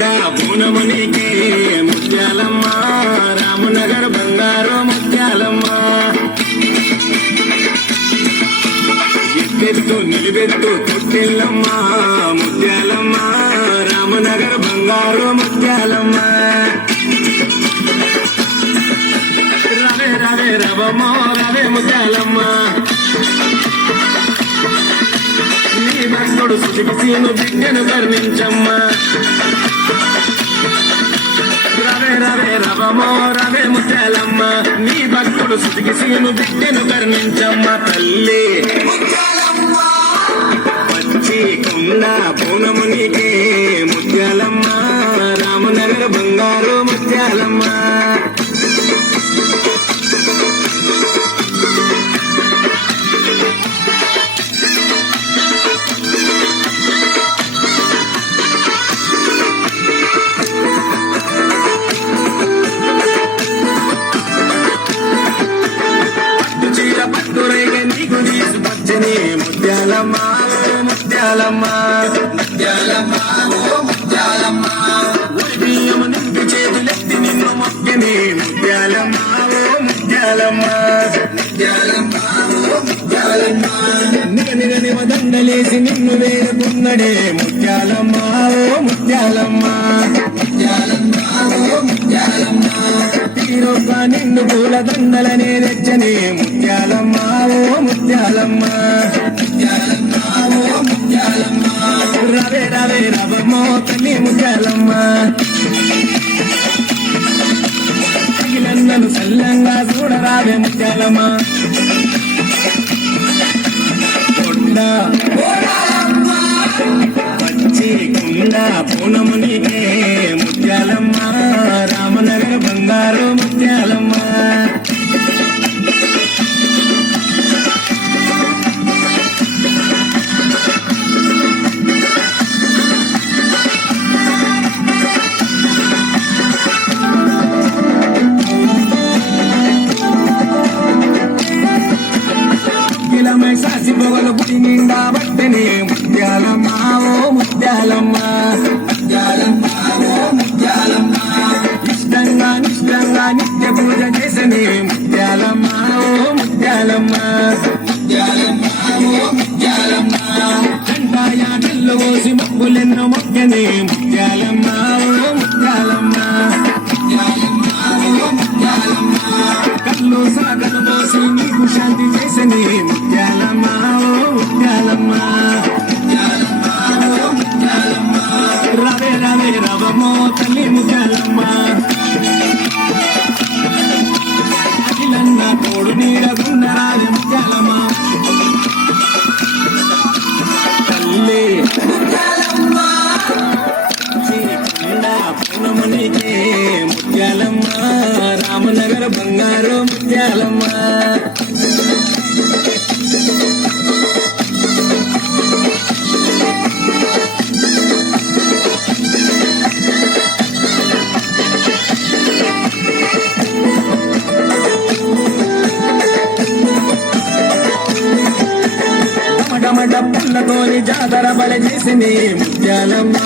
కొండ పూనమునికి ముత్యాలమ్మ రామనగర్ బంగారు ముత్యాలమ్మ ఎత్తెత్తు నిలిబెత్తు తొట్టిల్లమ్మ ముత్యాలమ్మ రామనగర్ బంగారు ముత్యాలమ్మ రవే రవే రవమో రవే ముత్యాలమ్మ నీ భక్తుడు సుశిక్షను బిడ్డను కరుణించమ్మ రవే రవే రవమో రవే ముత్యాలమ్మ నీ భక్తుడు సుశిక్షను బిడ్డను కరుణించమ్మ తల్లి పచ్చి కొండ పూనమునికి ముత్యాలమ్మ రామనగర్ బంగారు ముత్యాలమ్మ ముత్యాలమ్మ ముత్యాలమ్మ ముత్యాలమ్మ ముత్యాలమ్మ బియ్యము నింపి చేతులెత్తి నిన్ను మొక్కని ముత్యాలమ్మ ముత్యాలమ్మ ముత్యాలమ్మ ముత్యాలమ్మ నిగ నిగ నివ దండలేసి నిన్ను వేడుకున్నడే ముత్యాలమ్మ ముత్యాలమ్మ ముత్యాలమ్మ ముత్యాలమ్మ తీరొక్క నిన్ను పూల దండలనే తెచ్చని ముత్యాలమ్మ ముత్యాలమ్మ రవే రవే రవమో తల్లి ముత్యాలమ్మ అఖిలన్నను సల్లంగా చూడరావే ముత్యాలమ్మ కొండ పచ్చి కొండ పూనమునికే ముత్యాలమ్మ రామనగర్ బంగారు ముత్యాలమ్మ సాసి పొగలు గుడి నిండా బట్టని ముత్యాలమ్మ ముత్యాలమ్మ ముత్యాలమ్మ ముత్యాలమ్మ ఇష్టంగా నిష్టంగా నిత్య పూజ చేసని ముత్యాలమ్మ ముత్యాలమ్మ ముత్యాలమ్మ ముత్యాలమ్మ కంటాయాటల్లో పోసి మబ్బులెన్నో మొక్కని ముత్యాలమ్మ ముత్యాలమ్మ ముత్యాలమ్మ ముత్యాలమ్మ కళ్ళు సాగలు పోసి నీకు శాంతి చేసని ముత్యాలమ్మ ముత్యాలమ్మ ముత్యాలమ్మ రవే రవే రవమో తల్లి ముత్యాలమ్మ అఖిలన్న తోడు నీడగున్నరాది ముత్యాలమ్మ తల్లి పూనమునికే ముత్యాలమ్మ రామనగర్ బంగారు ముత్యాలమ్మ డమడ పుల్లతోని జాతర బల చేసింది ముత్యాలమ్మ